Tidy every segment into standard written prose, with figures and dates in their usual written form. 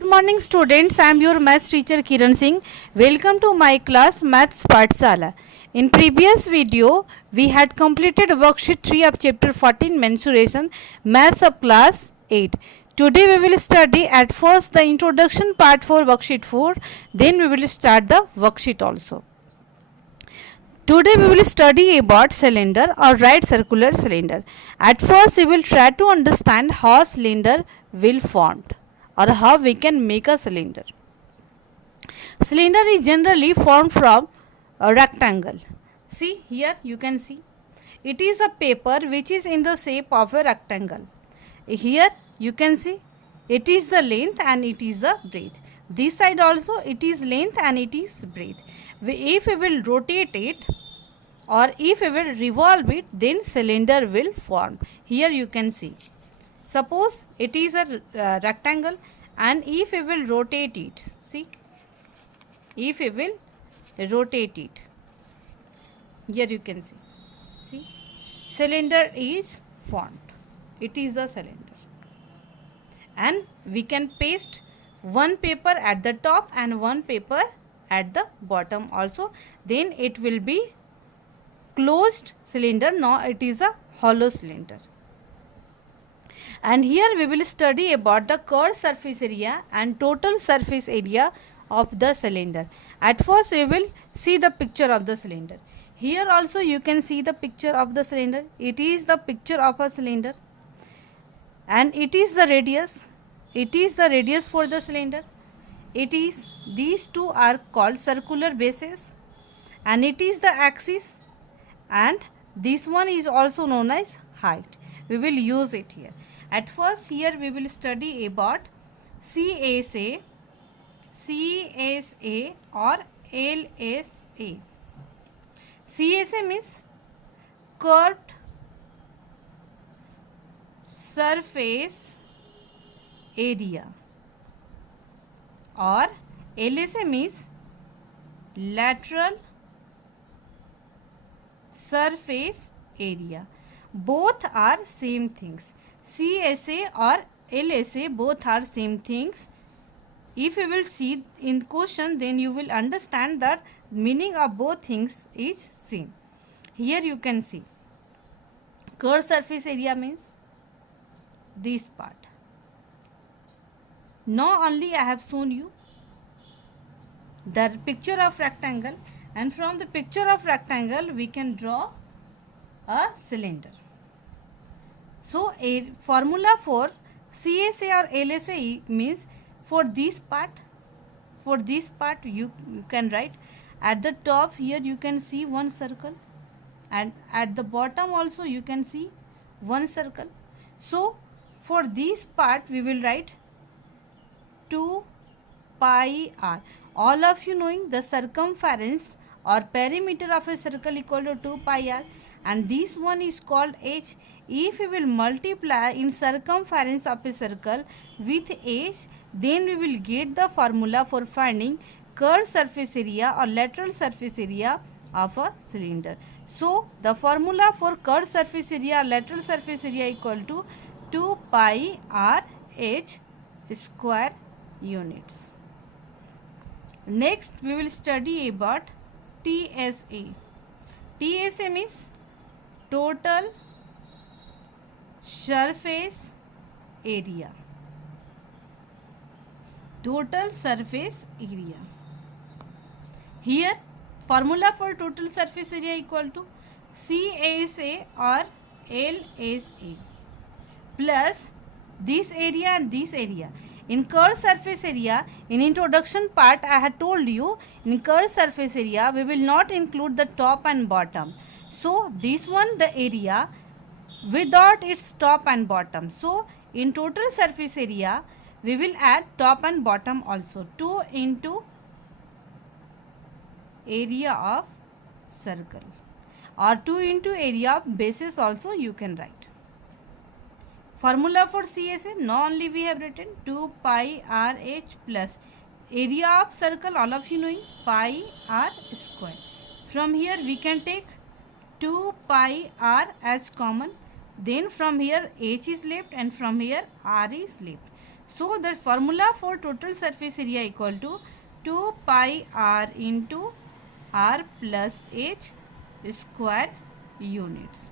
Good morning students, I am your maths teacher Kiran Singh. Welcome to my class Maths Pathshala. In previous video, we had completed worksheet 3 of chapter 14 mensuration, maths of class 8. Today we will study at first the introduction part for worksheet 4, then we will start the worksheet also. Today we will study about cylinder or right circular cylinder. At first we will try to understand how cylinder will formed or how we can make a cylinder. Cylinder is generally formed from a rectangle. See here you can see. It is a paper which is in the shape of a rectangle. Here you can see it is the length and it is the breadth. This side also it is length and it is breadth. If we will rotate it or if we will revolve it, then cylinder will form. Here you can see. Suppose it is a rectangle and if we will rotate it, see, if we will rotate it, here you can see, cylinder is formed. It is the cylinder. And we can paste one paper at the top and one paper at the bottom also. Then it will be closed cylinder. Now it is a hollow cylinder. And here we will study about the curved surface area and total surface area of the cylinder. At first we will see the picture of the cylinder. Here also you can see the picture of the cylinder. It is the picture of a cylinder and it is the radius. It is the radius for the cylinder. It is, these two are called circular bases and it is the axis, and this one is also known as height. We will use it here. At first here we will study about CSA or LSA. CSA means curved surface area or LSA means lateral surface area. Both are same things. CSA or LSA both are same things. If you will see in question, then you will understand that meaning of both things is same. Here you can see curved surface area means this part. Now only I have shown you the picture of rectangle, and from the picture of rectangle we can draw a cylinder. So a formula for CSA or LSA means for this part you can write at the top. Here you can see one circle and at the bottom also you can see one circle. So for this part we will write 2 pi r. All of you knowing the circumference or perimeter of a circle equal to 2 pi r, and this one is called h. If we will multiply in circumference of a circle with h, then we will get the formula for finding curved surface area or lateral surface area of a cylinder. So the formula for curved surface area or lateral surface area equal to 2 pi r h square units. Next we will study about TSA. TSA means total surface area. Total surface area. Here formula for total surface area equal to CSA or LSA plus this area and this area. In curved surface area, in introduction part I had told you, in curved surface area we will not include the top and bottom. So this one the area without its top and bottom. So in total surface area we will add top and bottom also. 2 into area of circle or 2 into area of bases also you can write. Formula for CSA, now only we have written 2 pi r h plus area of circle, all of you knowing, pi r square. From here we can take 2 pi r as common. Then from here h is left and from here r is left. So the formula for total surface area equal to 2 pi r into r plus h square units.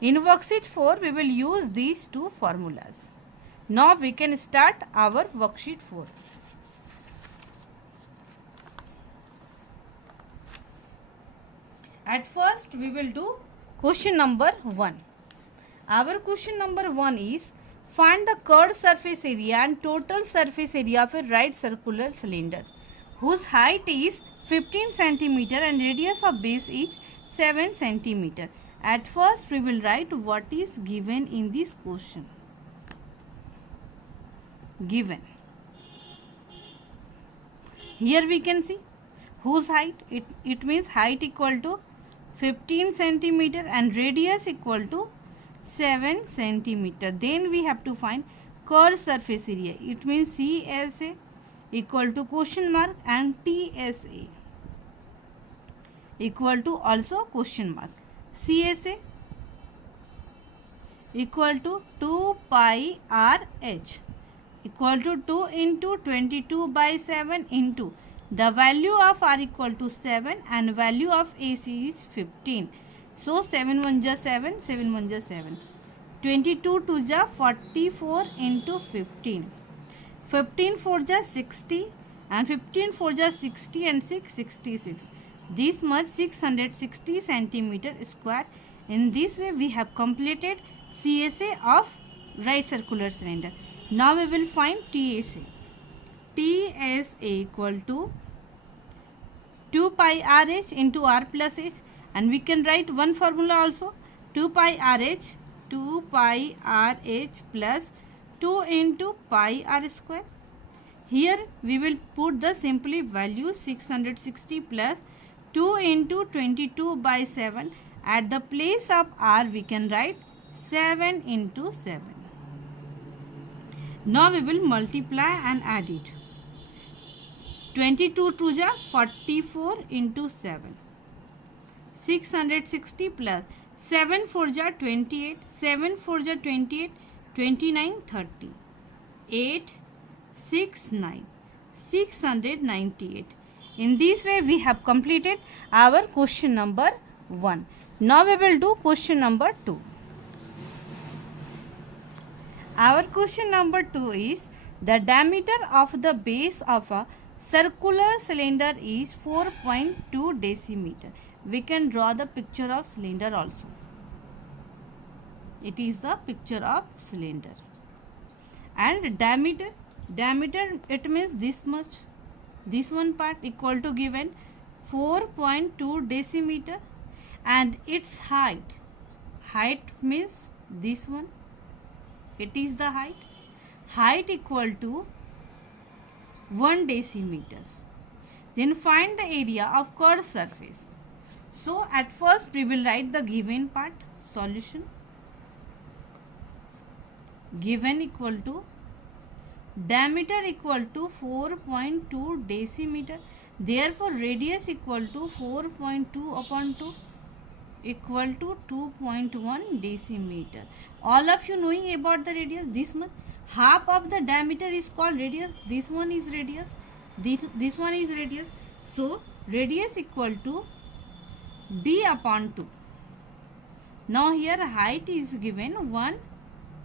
In worksheet 4 we will use these two formulas. Now we can start our worksheet 4. At first we will do question number 1. Our question number 1 is find the curved surface area and total surface area of a right circular cylinder whose height is 15 centimeter and radius of base is 7 centimeter. At first we will write what is given in this question. Given. Here we can see whose height, it means height equal to 15 centimeter and radius equal to 7 centimeter. Then we have to find curved surface area. It means CSA equal to question mark and TSA equal to also question mark. CSA equal to 2 pi RH equal to 2 into 22 by 7 into the value of R equal to 7 and value of AC is 15. So 7 1 ja 7, 7 1 ja 7. 22 2 ja 44 into 15. 15 4 ja 60 and 15 4 ja 60 and 6 66. This much 660 centimeter square. In this way we have completed CSA of right circular cylinder. Now we will find TSA. TSA equal to 2 pi RH into R plus H, and we can write one formula also, 2 pi RH plus 2 into pi R square. Here we will put the simply value 660 plus 2 into 22 by 7. At the place of R we can write 7 into 7. Now we will multiply and add it. 22 2 ja 44 into 7. 660 plus 7 4 ja 28. 7 4 ja 28. 29 30. 8 6 9. 698. In this way we have completed our question number 1. Now we will do question number 2. Our question number 2 is the diameter of the base of a circular cylinder is 4.2 decimeter. We can draw the picture of cylinder also. It is the picture of cylinder. And diameter it means this much. This one part equal to given 4.2 decimeter, and its height means this one. It is the height equal to 1 decimeter. Then find the area of curved surface. So at first we will write the given part. Solution. Given equal to diameter equal to 4.2 decimeter. Therefore radius equal to 4.2 upon 2 equal to 2.1 decimeter. All of you knowing about the radius, this much. Half of the diameter is called radius. This one is radius. This one is radius. So radius equal to d upon 2. Now here height is given 1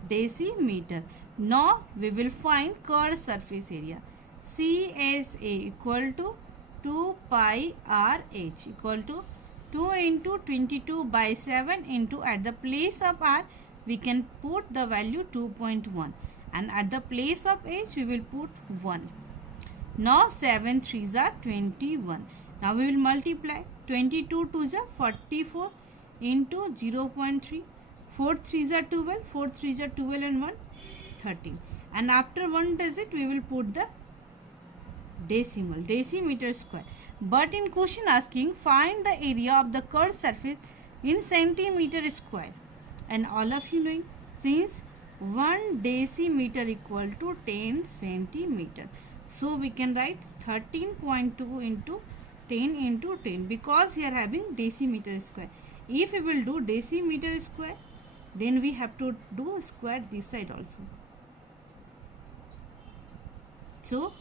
decimeter. Now we will find curved surface area. CSA equal to 2 pi RH equal to 2 into 22 by 7 into, at the place of R we can put the value 2.1 and at the place of H we will put 1. Now 7 3s are 21. Now we will multiply 22 2s are 44 into 0.3. 4 3s are 12. 4 3s are 12 and 1 13. And after one digit we will put the decimal, decimeter square. But in question asking find the area of the curved surface in centimeter square, and all of you knowing since 1 decimeter equal to 10 centimeter, so we can write 13.2 into 10 into 10 because here having decimeter square. If we will do decimeter square, then we have to do square this side also. So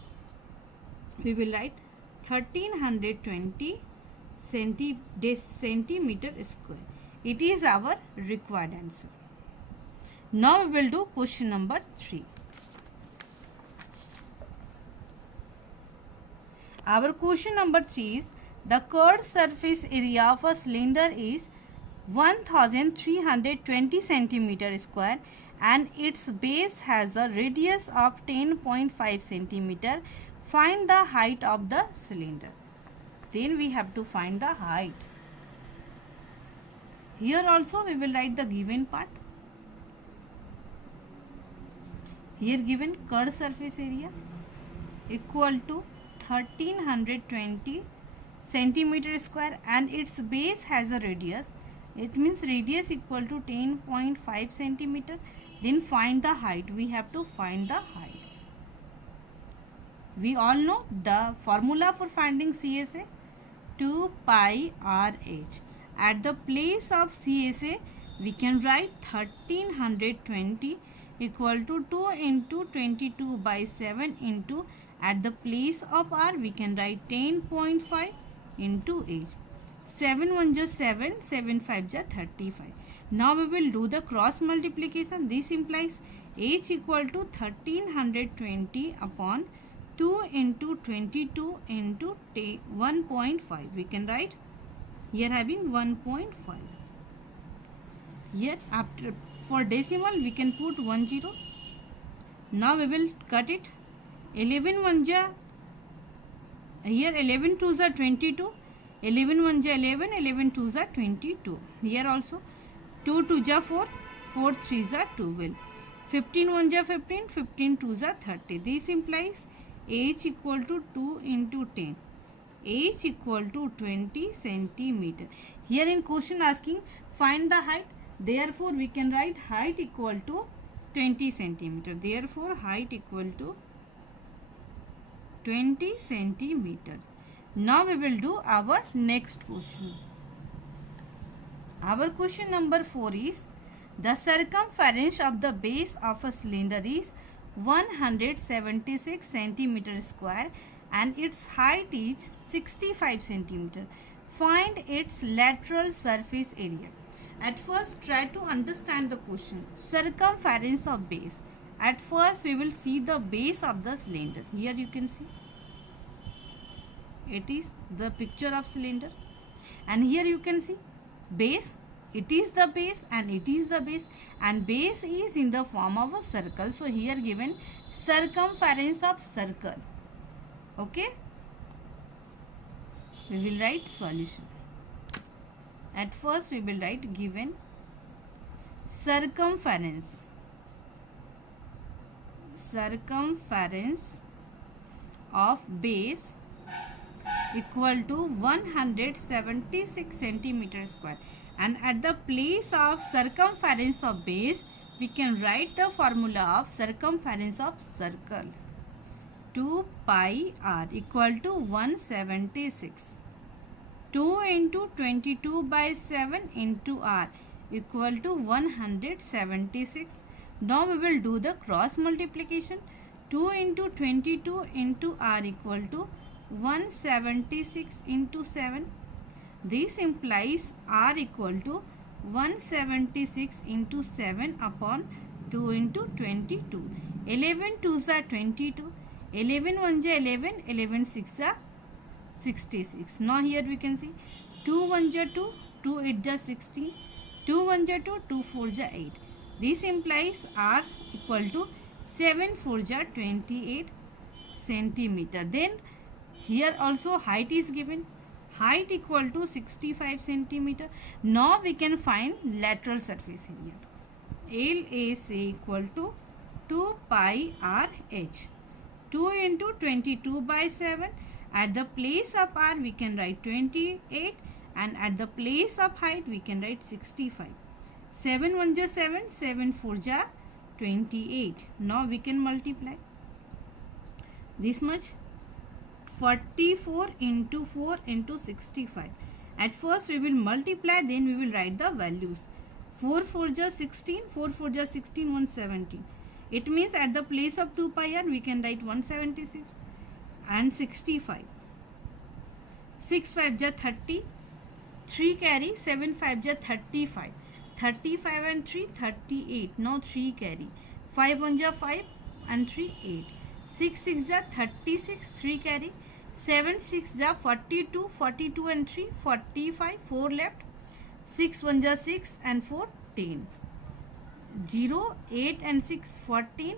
we will write 1320 centimeter square. It is our required answer. Now we will do question number 3. Our question number 3 is, the curved surface area of a cylinder is 1320 centimeter square and its base has a radius of 10.5 centimeter. Find the height of the cylinder. Then we have to find the height. Here also we will write the given part. Here given curved surface area equal to 1320 centimeter square and its base has a radius. It means radius equal to 10.5 centimeter. Then find the height. We have to find the height. We all know the formula for finding CSA, 2 pi RH. At the place of CSA, we can write 1320 equal to 2 into 22 by 7 into, at the place of R, we can write 10.5 into H. 7 1 just 7, 7 5 just 35. Now we will do the cross multiplication. This implies H equal to 1320 upon 2 into 22 into 1.5. We can write here having 1.5. Here after for decimal we can put 10. Now we will cut it. 11 1 ja, here 11 2s are 22. 11 1 ja 11, 11 2s are 22. Here also 2 2 ja 4, 4 3s are 12. 15 1 ja 15, 15 2s are 30. This implies H equal to 2 into 10. H equal to 20 centimeter. Here in question asking find the height. Therefore we can write height equal to 20 centimeter. Therefore height equal to 20 centimeter. Now we will do our next question. Our question number 4 is, the circumference of the base of a cylinder is 176 centimeter square and its height is 65 centimeter. Find its lateral surface area. At first try to understand the question. Circumference of base. At first we will see the base of the cylinder. Here you can see it is the picture of cylinder, and here you can see base. It is the base and it is the base, and base is in the form of a circle. So here given circumference of circle. Okay, we will write solution. At first we will write given circumference of base equal to 176 centimeter square, and at the place of circumference of base we can write the formula of circumference of circle, 2 pi r equal to 176. 2 into 22 by 7 into r equal to 176. Now we will do the cross multiplication. 2 into 22 into r equal to 176 into 7. This implies r equal to 176 into 7 upon 2 into 22. 11 2s are 22. 11 1s are 11. 11 6s are 66. Now here we can see 2 1s are 2. 2 8s are 16. 2 1s are 2. 2 4s are 8. This implies r equal to 7 4s are 28 centimeter. Then here also height is given. Height equal to 65 centimeter. Now we can find lateral surface area. LAC equal to 2 pi RH. 2 into 22 by 7. At the place of R we can write 28, and at the place of height we can write 65. 7 1 ja 7, 7 4 ja 28. Now we can multiply this much. 44 into 4 into 65. At first we will multiply, then we will write the values. 4 4 ja 16, 4 4 ja 16, 117. It means at the place of 2 pi r we can write 176 and 65. 6 5 ja 30, 3 carry, 7 5 ja 35. 35 and 3 38. Now 3 carry. 5 1 ja 5 and 3 8. 6 6 ja 36, 3 carry. 7 6 ja 42, 42 and 3 45, 4 left. 6 1 ja 6 and 4 10. 0 8 and 6 14,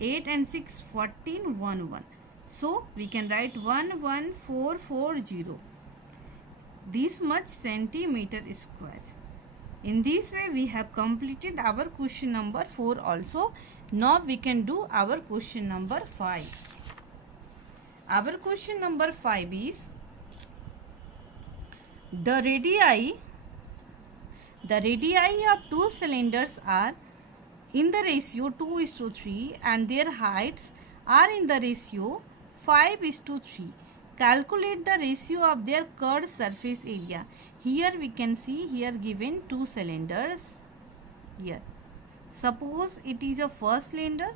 8 and 6 14, 1 1. So we can write 11440. This much centimeter square. In this way we have completed our question number 4 also. Now we can do our question number 5. Our question number 5 is the radii of two cylinders are in the ratio 2:3 and their heights are in the ratio 5:3. Calculate the ratio of their curved surface area. Here we can see here given two cylinders here. Suppose it is a first cylinder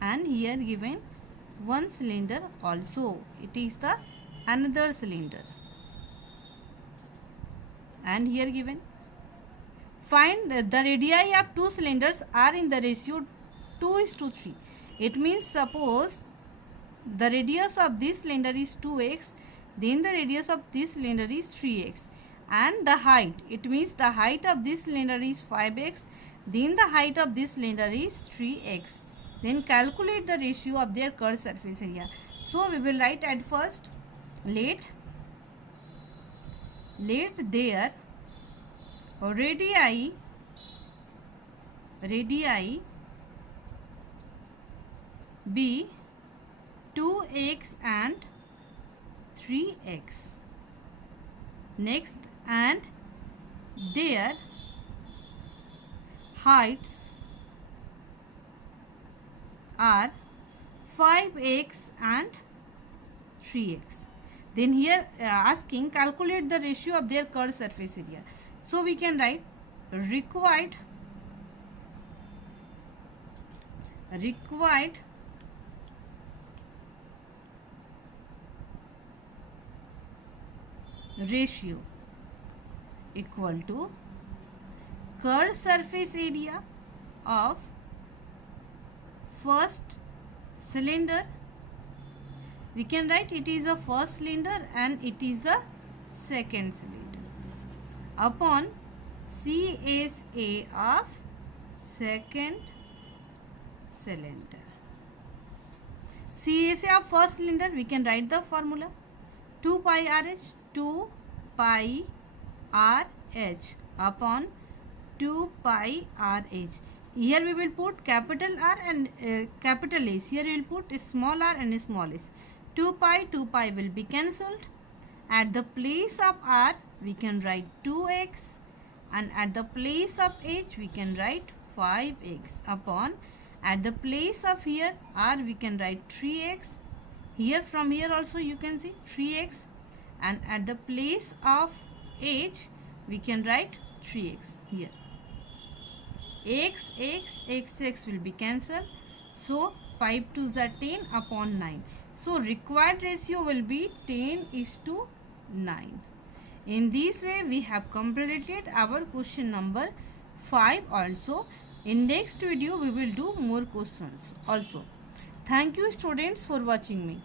and here given one cylinder also. It is the another cylinder and here given. Find the radii of two cylinders are in the ratio 2:3. It means suppose the radius of this cylinder is 2x, then the radius of this cylinder is 3x, and the height, it means the height of this cylinder is 5x, then the height of this cylinder is 3x. Then calculate the ratio of their curved surface area. So we will write at first, let their radii be 2x and 3x. Next, and their heights are 5x and 3x. Then here asking calculate the ratio of their curved surface area. So we can write required ratio equal to curved surface area of first cylinder. We can write it is a first cylinder and it is the second cylinder upon CSA of second cylinder. CSA of first cylinder, we can write the formula 2 pi RH, 2 pi RH upon 2 pi RH. Here we will put capital R and capital S. Here we will put small r and small s. 2 pi will be cancelled. At the place of R we can write 2x and at the place of H we can write 5x upon, at the place of here R we can write 3x. Here from here also you can see 3x, and at the place of H we can write 3x. Here x will be cancelled, so 5 2s are 10 upon 9. So required ratio will be 10:9. In this way we have completed our question number 5 also. In next video we will do more questions also. Thank you students for watching me.